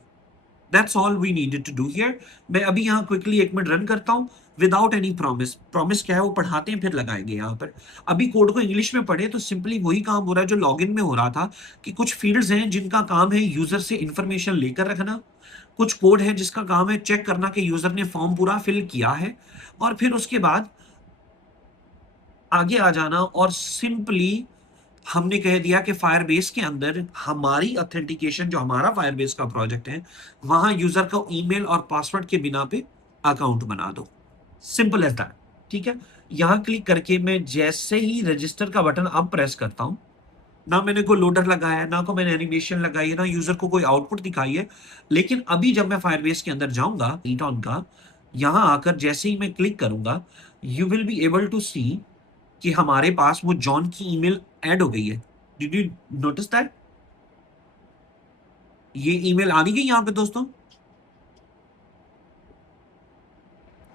that's all we needed to do here. मैं अभी यहाँ क्विकली 1 मिनट रन करता हूँ विदाउट एनी प्रॉमिस। प्रॉमिस क्या है वो पढ़ाते हैं, फिर लगाएंगे यहाँ पर। अभी कोड को इंग्लिश में पढ़े तो सिंपली वही काम हो रहा है जो लॉगिन में हो रहा था, कि कुछ फील्ड्स हैं जिनका काम है यूजर से इंफॉर्मेशन लेकर रखना। कुछ कोड है जिसका काम है चेक करना कि यूजर ने फॉर्म पूरा फिल किया है, और फिर उसके बाद आगे आ जाना और सिंपली हमने कह दिया कि फायरबेस के अंदर हमारी ऑथेंटिकेशन, जो हमारा फायरबेस का प्रोजेक्ट है, वहां यूजर को ईमेल और पासवर्ड के बिना पे अकाउंट बना दो। Simple as that. ठीक है, यहां क्लिक करके मैं जैसे ही रजिस्टर का बटन अब प्रेस करता हूं, ना मैंने कोई लोडर लगाया है, ना को मैंने एनिमेशन लगाई है, ना यूजर को कोई आउटपुट दिखाई है। लेकिन अभी जब मैं फायरबेस के अंदर जाऊंगा ईटॉन का, यहां आकर जैसे ही मैं क्लिक करूंगा, you will be able to see कि हमारे पास वो जॉन की ईमेल ऐड हो गई है। Did you notice that? ये ईमेल आ नहीं गई यहां पे दोस्तों?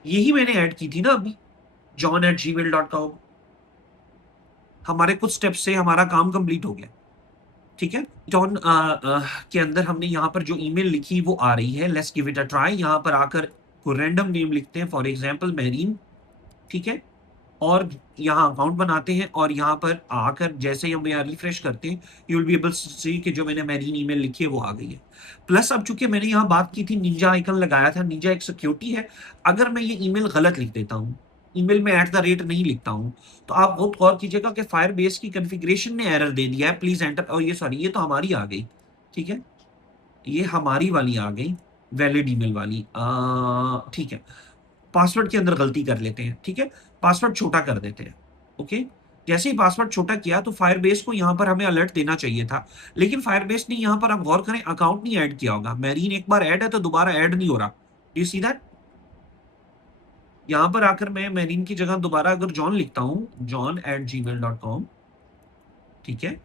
यही मैंने ऐड की थी ना अभी, john@gmail.com। हमारे कुछ स्टेप्स से हमारा काम कंप्लीट हो गया। ठीक है, जॉन के अंदर हमने यहाँ पर जो ईमेल लिखी वो आ रही है। Let's give it a try. यहाँ पर आकर कोई रैंडम नेम लिखते हैं, फॉर एग्जांपल मेरीन। ठीक है, और यहाँ अकाउंट बनाते हैं, और यहाँ पर आकर जैसे ही हम यहाँ रिफ्रेश करते हैं, you will be able to see कि जो मैंने मेरीन ईमेल लिखी है वो आ गई है। प्लस अब चूंकि मैंने यहाँ बात की थी, निंजा आइकन लगाया था, निंजा एक सिक्योरिटी है। अगर मैं ये ईमेल गलत लिख देता हूँ, ईमेल में @ नहीं लिखता हूँ, तो आप बहुत गौर कीजिएगा कि फायरबेस की कॉन्फ़िगरेशन ने एरर दे दिया है, प्लीज एंटर। और ये सॉरी, ये तो हमारी आ गई। ठीक है, ये हमारी वाली आ गई, वैलिड ईमेल वाली। ठीक है, पासवर्ड के अंदर गलती कर लेते हैं। ठीक है, पासवर्ड छोटा कर देते हैं। ओके, जैसे ही पासवर्ड छोटा किया तो फायरबेस को यहां पर हमें अलर्ट देना चाहिए था, लेकिन फायरबेस ने यहां पर, आप गौर करें, अकाउंट नहीं ऐड किया होगा। मैरीन एक बार ऐड है तो दोबारा ऐड नहीं हो रहा। You see that? यहां पर आकर मैं मैरीन की जगह दोबारा अगर जॉन लिखता हूं, john@gmail.com, ठीक है,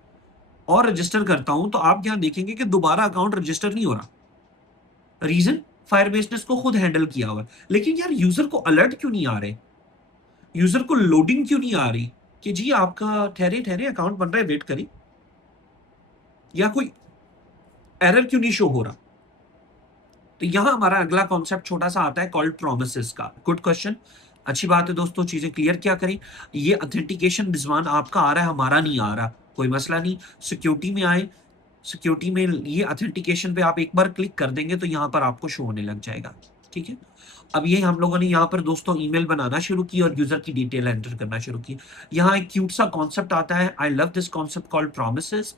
और रजिस्टर करता हूं, तो आप यहां देखेंगे कि दोबारा अकाउंट रजिस्टर नहीं हो रहा। रीजन? फायरबेस ने इसको खुद हैंडल किया हुआ है। लेकिन यार, यूजर को अलर्ट क्यों नहीं आ रहे? यूजर को लोडिंग क्यों नहीं आ रही कि जी आपका ठहरे ठहरे अकाउंट बन रहा है, वेट करिए? या कोई एरर क्यों नहीं शो हो रहा? तो यहां हमारा अगला कॉन्सेप्ट छोटा सा आता है कॉल्ड प्रोमिसेस का। गुड क्वेश्चन, अच्छी बात है दोस्तों। चीजें क्लियर क्या करें? ये ऑथेंटिकेशन रिजवान आपका आ रहा है, हमारा नहीं आ रहा, कोई मसला नहीं। सिक्योरिटी में आए, सिक्योरिटी में ये ऑथेंटिकेशन पे आप एक बार क्लिक कर देंगे तो यहाँ पर आपको शो होने लग जाएगा। ठीक है, अब ये हम लोगों ने यहाँ पर दोस्तों ईमेल बनाना शुरू की और यूजर की डिटेल एंटर करना शुरू की। यहाँ एक क्यूट सा कॉन्सेप्ट आता है, I love this concept called promises.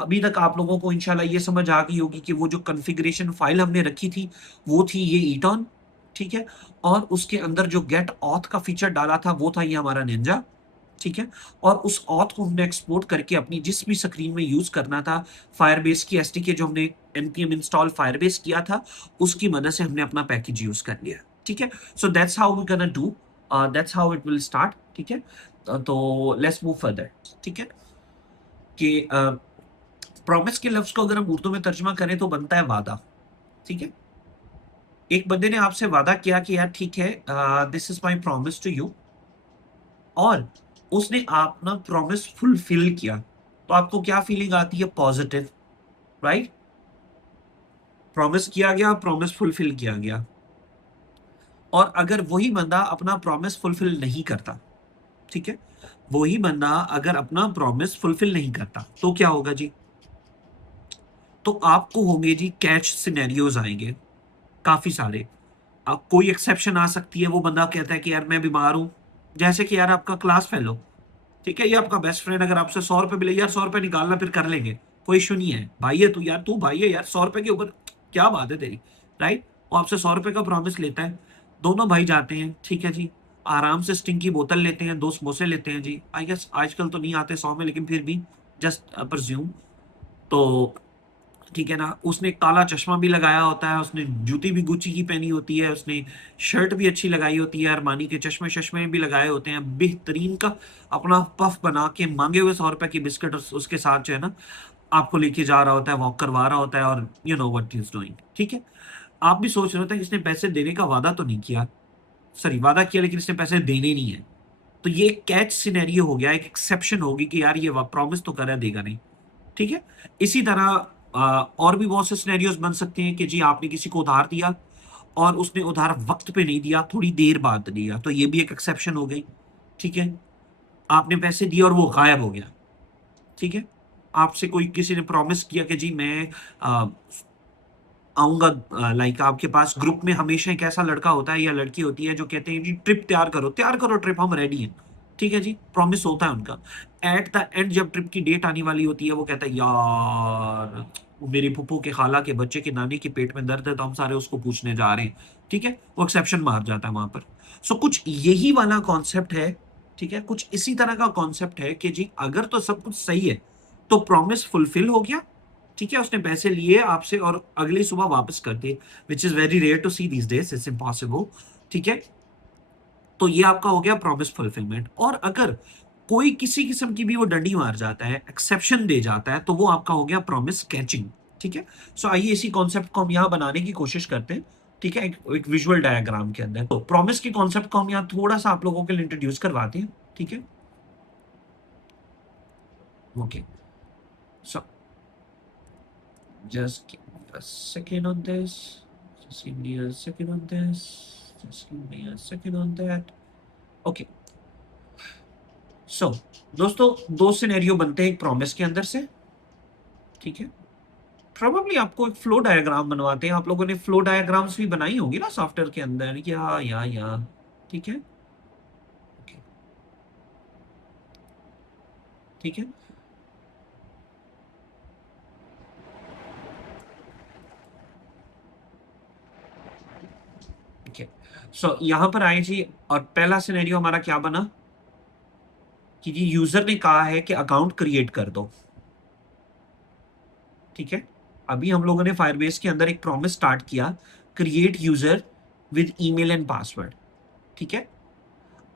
अभी तक आप लोगों को इंशाल्लाह ये समझ आ गई होगी कि वो जो कॉन्फ़िगरेशन फाइल हमने रखी थी वो थी ये ईटॉन। ठीक है, और उसके अंदर जो गेट ऑथ का फीचर डाला था वो था ये हमारा निंजा। ठीक है, और उस ऑथ को हमने एक्सपोर्ट करके अपनी जिस भी स्क्रीन में यूज करना था, फायरबेस की एसडीके जो हमने npm इंस्टॉल फायरबेस किया था, उसकी मदद से हमने अपना पैकेज यूज कर लिया। ठीक है, so that's how we gonna do, that's how it will start. ठीक है, तो लेट्स मूव फर्दर। ठीक है, कि प्रॉमिस के लफ्ज को अगर हम उर्दू में तर्जुमा करें तो बनता है वादा। ठीक है, एक बंदे ने आपसे वादा किया कि यार ठीक है, this is my promise to you, और उसने अपना प्रॉमिस फुलफिल किया, तो आपको क्या फीलिंग आती है? Positive, right? प्रॉमिस किया गया, प्रॉमिस फुलफिल किया गया। और अगर वही बंदा अपना प्रॉमिस फुलफिल नहीं करता, ठीक है, वही बंदा अगर अपना प्रॉमिस फुलफिल नहीं करता तो क्या होगा जी? तो आपको होंगे जी कैच सिनेरियोज आएंगे काफी सारे। अब कोई एक्सेप्शन आ सकती है, वो बंदा कहता है कि यार मैं बीमार हूं, जैसे कि यार आपका क्लास फेलो, ठीक है, ये आपका बेस्ट फ्रेंड, अगर आपसे 100 रुपए मिले, यार 100 रुपए निकालना फिर कर लेंगे, कोई इशू नहीं है, भाई है तू, यार तू भाई है यार, 100 रुपए के ऊपर क्या बात है तेरी, राइट? वो आपसे 100 रुपए का प्रॉमिस लेता है, दोनों भाई जाते हैं, ठीक है जी, आराम से स्टिंग की बोतल लेते हैं, 2 समोसे लेते हैं जी, आई गेस आजकल तो नहीं आते 100 में, लेकिन फिर भी जस्ट परज्यूम। तो ठीक है ना, उसने काला चश्मा भी लगाया होता है, उसने जूती भी गुच्ची की पहनी होती है, उसने शर्ट भी अच्छी लगाई होती है, अरमानी के चश्मे चश्मे भी लगाए होते हैं, बेहतरीन का अपना पफ बना के मांगे हुए 100 रुपए की बिस्किट उसके साथ जो है ना आपको लेके जा रहा होता है, वॉक करवा रहा होता है, और you know what he is doing. ठीक है, आप भी सोच रहे होते हैं कि इसने पैसे देने का वादा तो नहीं किया, सॉरी वादा किया लेकिन इसने पैसे देने नहीं है, तो ये एक कैच सिनेरियो हो गया, एक एक्सेप्शन होगी कि यार ये प्रॉमिस तो करा देगा नहीं। ठीक है, इसी तरह और भी बहुत से सिनेरियोज बन सकते हैं कि जी आपने किसी को उधार दिया और उसने उधार वक्त पे नहीं दिया, थोड़ी देर बाद दिया, तो ये भी एक एक्सेप्शन हो गई। ठीक है, आपने पैसे दिए और वो गायब हो गया। ठीक है, आपसे कोई किसी ने प्रॉमिस किया कि जी मैं अ, आऊंगा, लाइक आपके पास ग्रुप में हमेशा एक ऐसा लड़का होता है या लड़की होती है जो कहते हैं जी ट्रिप तैयार करो ट्रिप, हम रेडी हैं। ठीक है जी, प्रॉमिस होता है उनका। एट द एंड जब ट्रिप की डेट आने वाली होती है, वो कहता है यार वो मेरी फूफू के खाला के बच्चे के नानी के पेट में दर्द है, तो हम सारे उसको पूछने जा रहे हैं। ठीक है, वो एक्सेप्शन मार जाता है वहां पर। सो कुछ यही वाला कॉन्सेप्ट है। ठीक है, कुछ इसी तरह का कॉन्सेप्ट है कि जी अगर तो सब कुछ सही है तो प्रॉमिस फुलफिल हो गया। ठीक है, उसने पैसे लिए आपसे और अगली सुबह वापस कर दिए, which is very rare to see these days, it's impossible. ठीक है, तो ये आपका हो गया प्रॉमिस फुलफिलमेंट। और अगर कोई किसी किस्म की भी वो डंडी मार जाता है, एक्सेप्शन दे जाता है, तो वो आपका हो गया प्रॉमिस कैचिंग। ठीक है, सो आइए इसी कॉन्सेप्ट को हम यहां बनाने की कोशिश करते हैं। ठीक है, एक विजुअल डायग्राम के अंदर, तो प्रॉमिस के कॉन्सेप्ट को हम यहाँ थोड़ा सा आप लोगों के लिए इंट्रोड्यूस करवाते हैं। ठीक है, okay, so just give me a second on this. Just give me a second on this. Just give me a second on that. Okay. So, दोस्तों दो सिनेरियो बनते हैं एक प्रॉमिस के अंदर से। ठीक है, प्रोबेबली आपको एक फ्लो डायग्राम बनवाते हैं, आप लोगों ने फ्लो डायग्राम्स भी बनाई होगी ना सॉफ्टवेयर के अंदर, या ठीक है, okay. ठीक है, ठीक है, सो यहां पर आए जी, और पहला सिनेरियो हमारा क्या बना कि जी यूजर ने कहा है कि अकाउंट क्रिएट कर दो। ठीक है, अभी हम लोगों ने फायरबेस के अंदर एक प्रॉमिस स्टार्ट किया, create user with email and password. ठीक है,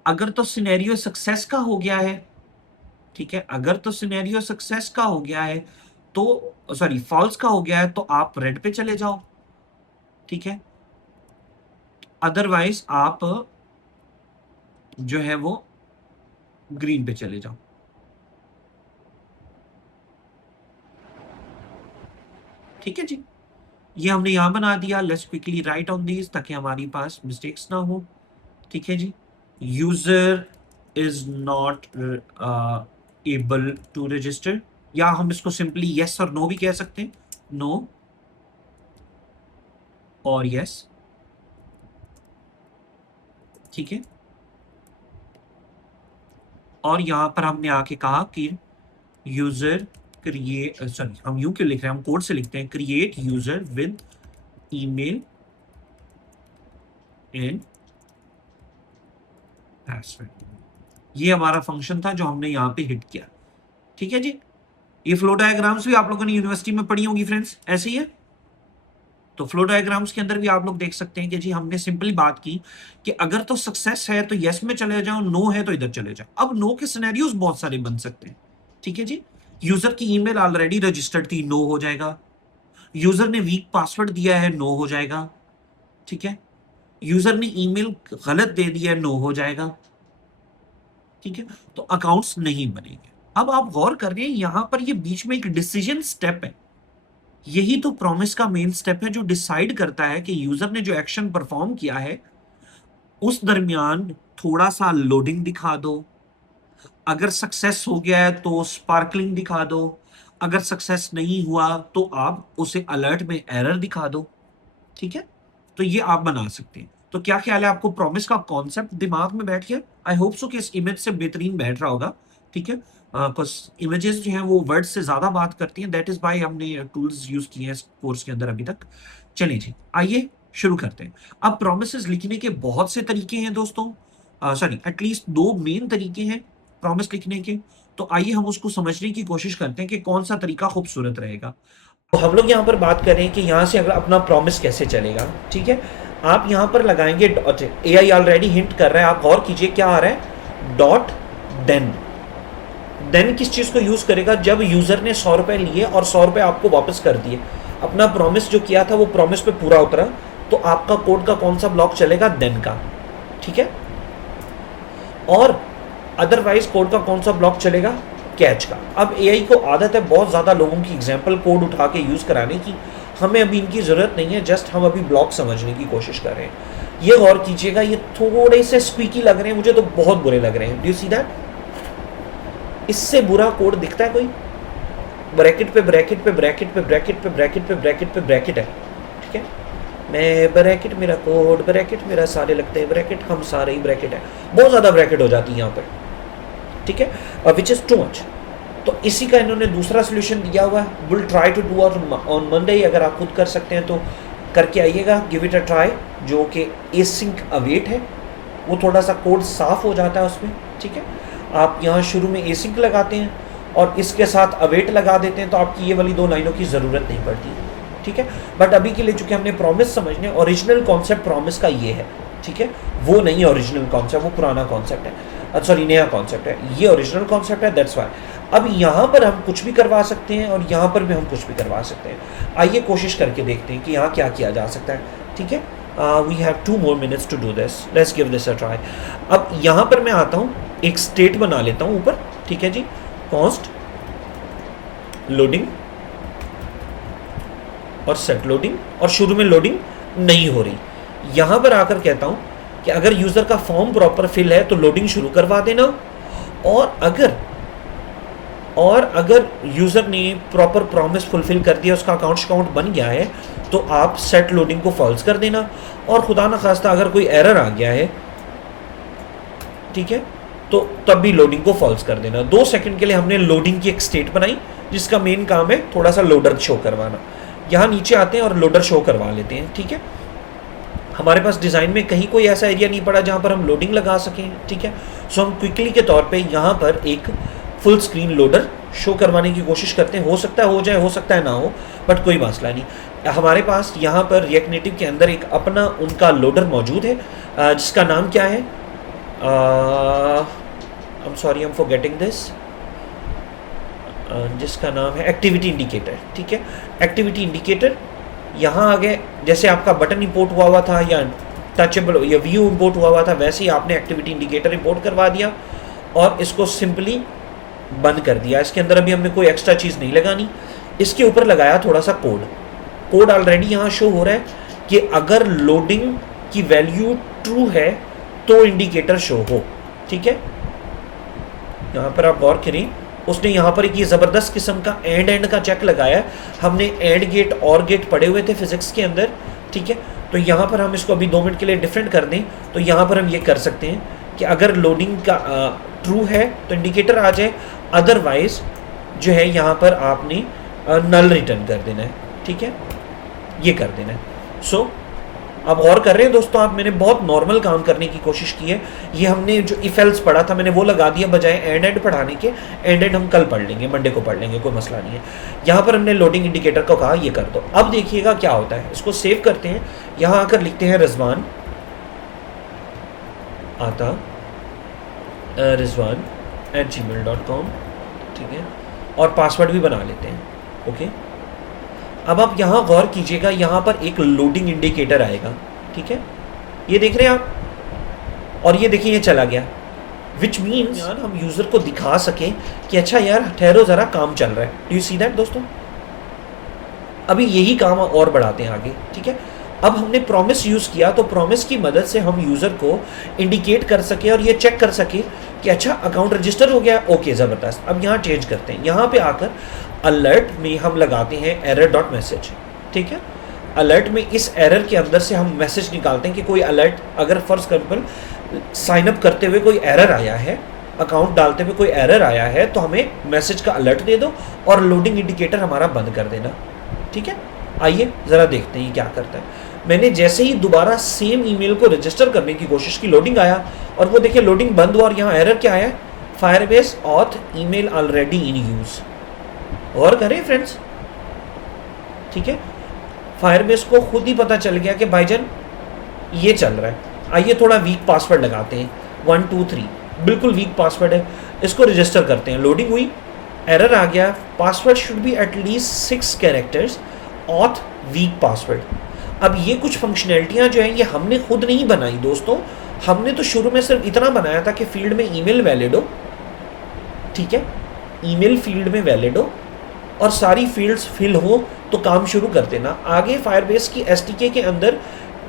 अगर तो सिनेरियो सक्सेस का हो गया है, ठीक है, अगर तो सिनेरियो सक्सेस का हो गया है, तो सॉरी फॉल्स का हो गया है, तो आप रेड पे चले जाओ। ठीक है, अदरवाइज आप जो है वो ग्रीन पे चले जाओ। ठीक है जी, ये हमने यहां बना दिया, let's quickly write on these ताकि हमारी पास मिस्टेक्स ना हो। ठीक है जी, user is not able to register, या हम इसको सिंपली यस और नो भी कह सकते हैं, नो और यस। ठीक है, और यहां पर हमने आके कहा कि यूजर क्रिएट, सॉरी हम यू क्यों लिख रहे हैं, हम कोड से लिखते हैं, create user with email and password. ये हमारा फंक्शन था जो हमने यहाँ पे हिट किया। ठीक है जी, ये फ्लो डायग्राम्स भी आप लोगों ने यूनिवर्सिटी में पढ़ी होंगी फ्रेंड्स, ऐसे ही है। तो फ्लो डायग्राम्स के अंदर भी आप लोग देख सकते हैं कि जी हमने सिंपली बात की कि अगर तो सक्सेस है तो यस में चले जाओ, नो है तो इधर चले जाओ। अब नो के सिनेरियोज बहुत सारे बन सकते हैं। ठीक है जी, यूजर की ईमेल ऑलरेडी रजिस्टर्ड थी, नो हो जाएगा। यूजर ने वीक पासवर्ड दिया है, नो हो जाएगा। ठीक है, यूजर ने ईमेल गलत दे दिया है, नो हो जाएगा। ठीक है, तो अकाउंट्स नहीं बनेंगे। अब आप गौर कर रहे हैं यहां पर ये बीच में एक डिसीजन स्टेप है। यही तो प्रॉमिस का मेन स्टेप है जो डिसाइड करता है कि यूजर ने जो एक्शन परफॉर्म किया है उस दरमियान थोड़ा सा लोडिंग दिखा दो, अगर सक्सेस हो गया है तो स्पार्कलिंग दिखा दो, अगर सक्सेस नहीं हुआ तो आप उसे अलर्ट में एरर दिखा दो। ठीक है, तो ये आप बना सकते हैं। तो क्या ख्याल है, आपको प्रॉमिस का कॉन्सेप्ट दिमाग में बैठ गया? आई होप सो कि इस इमेज से बेहतरीन बैठ रहा होगा। ठीक है, कुछ इमेजेस जो हैं वो वर्ड से ज्यादा बात करती हैं, दैट इज वाई हमने टूल्स यूज किए हैं इस कोर्स के अंदर अभी तक। चलिए जी, आइए शुरू करते हैं। अब प्रोमिस लिखने के बहुत से तरीके हैं दोस्तों, सॉरी एटलीस्ट दो मेन तरीके हैं प्रॉमिस लिखने के। तो आइए हम उसको समझने की कोशिश करते हैं कि कौन सा तरीका खूबसूरत रहेगा। तो हम लोग यहाँ पर बात कर रहे हैं कि यहाँ से अगर अपना प्रॉमिस कैसे चलेगा। ठीक है, आप यहाँ पर लगाएंगे डॉट, एआई ऑलरेडी हिंट कर रहा है, आप गौर कीजिए क्या आ रहा है, डॉट देन। देन किस चीज को यूज करेगा, जब यूजर ने 100 रुपए लिए और 100 रुपए आपको वापस कर दिए, अपना प्रॉमिस जो किया था वो प्रॉमिस पे पूरा उतरा, तो आपका कोड का कौन सा ब्लॉक चलेगा, देन का। ठीक है, और अदरवाइज कोड का कौन सा ब्लॉक चलेगा, कैच का। अब एआई को आदत है बहुत ज़्यादा लोगों की एग्जाम्पल कोड उठा के यूज़ कराने की, हमें अभी इनकी ज़रूरत नहीं है, जस्ट हम अभी ब्लॉक समझने की कोशिश कर रहे हैं। ये गौर कीजिएगा, ये थोड़े से स्पीकी लग रहे हैं मुझे, तो बहुत बुरे लग रहे हैं। Do you see that? इससे बुरा कोड दिखता है कोई? ब्रैकेट पे ब्रैकेट पे ब्रैकेट पे ब्रैकेट पे ब्रैकेट पे ब्रैकेट पे ब्रैकेट है। ठीक है, मैं ब्रैकेट, मेरा कोड ब्रैकेट, मेरा सारे लगते हैं ब्रैकेट, हम सारे ही ब्रैकेट है। बहुत ज़्यादा ब्रैकेट हो जाती है यहाँ पर। ठीक है, विच इज़ टू मच। तो इसी का इन्होंने दूसरा सोल्यूशन दिया हुआ है, will try to do on Monday. अगर आप खुद कर सकते हैं तो करके आइएगा, गिव इट अ ट्राई, जो कि एसिंक अवेट है, वो थोड़ा सा कोड साफ हो जाता है उसमें। ठीक है, आप यहाँ शुरू में एसिंक लगाते हैं और इसके साथ अवेट लगा देते हैं, तो आपकी ये वाली 2 लाइनों की ज़रूरत नहीं पड़ती। ठीक है, बट अभी के लिए चूंकि हमने प्रॉमिस समझने, ओरिजिनल कॉन्सेप्ट प्रॉमिस का ये है। ठीक है, वो नहीं ओरिजिनल कॉन्सेप्ट, वो पुराना कॉन्सेप्ट है, सॉरी नया कॉन्सेप्ट है, ये ओरिजिनल कॉन्सेप्ट है, दैट्स वाई। अब यहाँ पर हम कुछ भी करवा सकते हैं और यहाँ पर भी हम कुछ भी करवा सकते हैं। आइए कोशिश करके देखते हैं कि यहाँ क्या किया जा सकता है। ठीक है, we have 2 more minutes to do this, let's give this a try। अब यहाँ पर मैं आता हूँ, एक स्टेट बना लेता हूँ ऊपर। ठीक है जी, कॉन्स्ट लोडिंग और सेट लोडिंग, और शुरू में लोडिंग नहीं हो रही। यहाँ पर आकर कहता हूँ कि अगर यूज़र का फॉर्म प्रॉपर फिल है तो लोडिंग शुरू करवा देना, और अगर यूज़र ने प्रॉपर प्रॉमिस फुलफिल कर दिया, उसका अकाउंट बन गया है, तो आप सेट लोडिंग को फॉल्स कर देना। और खुदा न खास्ता अगर कोई एरर आ गया है, ठीक है, तो तब भी लोडिंग को फॉल्स कर देना। 2 सेकंड के लिए हमने लोडिंग की एक स्टेट बनाई जिसका मेन काम है थोड़ा सा लोडर शो करवाना। यहाँ नीचे आते हैं और लोडर शो करवा लेते हैं। ठीक है, हमारे पास डिज़ाइन में कहीं कोई ऐसा एरिया नहीं पड़ा जहाँ पर हम लोडिंग लगा सकें। ठीक है, सो हम क्विकली के तौर पे यहाँ पर एक फुल स्क्रीन लोडर शो करवाने की कोशिश करते हैं। हो सकता है हो जाए, हो सकता है ना हो, बट कोई मसला नहीं। हमारे पास यहाँ पर रिएक्ट नेटिव के अंदर एक अपना उनका लोडर मौजूद है, जिसका नाम क्या है, I am sorry, I am forgetting this, जिसका नाम है एक्टिविटी इंडिकेटर। ठीक है, एक्टिविटी इंडिकेटर यहाँ आ गए। जैसे आपका बटन इंपोर्ट हुआ था या टचेबल या व्यू इंपोर्ट हुआ था, वैसे ही आपने एक्टिविटी इंडिकेटर इंपोर्ट करवा दिया और इसको सिंपली बंद कर दिया। इसके अंदर अभी हमें कोई एक्स्ट्रा चीज़ नहीं लगानी। इसके ऊपर लगाया थोड़ा सा कोड ऑलरेडी यहाँ शो हो रहा है कि अगर लोडिंग की वैल्यू ट्रू है तो इंडिकेटर शो हो। ठीक है, यहाँ पर आप गौर करें, उसने यहाँ पर एक ये ज़बरदस्त किस्म का एंड का चेक लगाया। हमने एंड गेट और गेट पढ़े हुए थे फिजिक्स के अंदर। ठीक है, तो यहाँ पर हम इसको अभी 2 मिनट के लिए डिफरेंट कर दें, तो यहाँ पर हम ये कर सकते हैं कि अगर लोडिंग का ट्रू है तो इंडिकेटर आ जाए, अदरवाइज जो है यहाँ पर आपने नल रिटर्न कर देना है। ठीक है, ये कर देना है। सो आप गौर कर रहे हैं दोस्तों, आप मैंने बहुत नॉर्मल काम करने की कोशिश की है। ये हमने जो इफ एल्स पढ़ा था मैंने वो लगा दिया बजाय एंड पढ़ाने के। एंड हम कल पढ़ लेंगे, मंडे को पढ़ लेंगे, कोई मसला नहीं है। यहाँ पर हमने लोडिंग इंडिकेटर को कहा ये कर दो। अब देखिएगा क्या होता है, इसको सेव करते हैं, यहाँ आकर लिखते हैं रिजवान आता rizwan@gmail.com, ठीक है, और पासवर्ड भी बना लेते हैं। ओके, अब आप यहाँ गौर कीजिएगा, यहाँ पर एक लोडिंग इंडिकेटर आएगा, ठीक है, ये देख रहे हैं आप, और ये देखिए ये चला गया, विच मीन्स यार हम यूज़र को दिखा सके कि अच्छा यार ठहरो ज़रा काम चल रहा है। डू यू सी दैट दोस्तों? अभी यही काम और बढ़ाते हैं आगे, ठीक है। अब हमने प्रॉमिस यूज़ किया, तो प्रॉमिस की मदद से हम यूज़र को इंडिकेट कर सके और ये चेक कर सके कि अच्छा अकाउंट रजिस्टर हो गया, ओके ज़बरदस्त। अब यहाँ चेंज करते हैं, यहाँ पे आकर अलर्ट में हम लगाते हैं एरर डॉट मैसेज, ठीक है। अलर्ट में इस एरर के अंदर से हम मैसेज निकालते हैं कि कोई अलर्ट, अगर फर्स्ट एग्जाम्पल साइनअप करते हुए कोई एरर आया है, अकाउंट डालते हुए कोई एरर आया है, तो हमें मैसेज का अलर्ट दे दो और लोडिंग इंडिकेटर हमारा बंद कर देना, ठीक है। आइए ज़रा देखते हैं क्या करता है। मैंने जैसे ही दोबारा सेम ईमेल को रजिस्टर करने की कोशिश की, लोडिंग आया और वो देखिए लोडिंग बंद हुआ, और यहाँ एरर क्या आया, Firebase auth email already in use. और करें फ्रेंड्स, ठीक है, फायरबेस को खुद ही पता चल गया कि भाईजान ये चल रहा है। आइए थोड़ा वीक पासवर्ड लगाते हैं, 1 2 3, बिल्कुल वीक पासवर्ड है, इसको रजिस्टर करते हैं। लोडिंग हुई, एरर आ गया, password should be at least 6 characters, auth week password. अब ये कुछ फंक्शनैलिटियाँ जो हैं ये हमने खुद नहीं बनाई दोस्तों, हमने तो शुरू में सिर्फ इतना बनाया था कि फील्ड में ईमेल वैलिड हो, ठीक है, ईमेल फील्ड में वैलिड हो और सारी फील्ड्स फिल हो तो काम शुरू कर देना। आगे फायरबेस की एसटीके के अंदर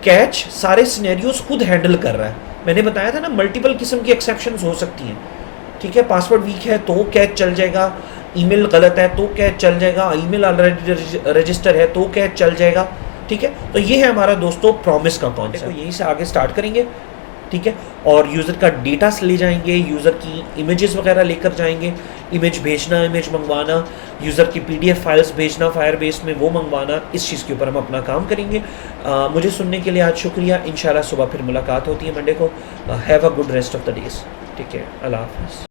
कैच सारे सिनेरियोस खुद हैंडल कर रहा है। मैंने बताया था ना मल्टीपल किस्म की एक्सेप्शंस हो सकती हैं, ठीक है। पासवर्ड वीक है तो कैच चल जाएगा, ईमेल गलत है तो कैच चल जाएगा, ईमेल ऑलरेडी रजिस्टर है तो कैच चल जाएगा, ठीक है। तो ये है हमारा दोस्तों प्रॉमिस का कॉन्सेप्ट। यहीं से आगे स्टार्ट करेंगे, ठीक है, और यूज़र का डेटा ले जाएंगे, यूज़र की इमेजेस वगैरह लेकर जाएंगे, इमेज भेजना, इमेज मंगवाना, यूज़र की पीडीएफ फाइल्स भेजना फायरबेस में, वो मंगवाना, इस चीज़ के ऊपर हम अपना काम करेंगे। मुझे सुनने के लिए आज शुक्रिया। इंशाल्लाह सुबह फिर मुलाकात होती है मंडे को। Have a good rest of the days, ठीक है, अल्लाह हाफ़िज़।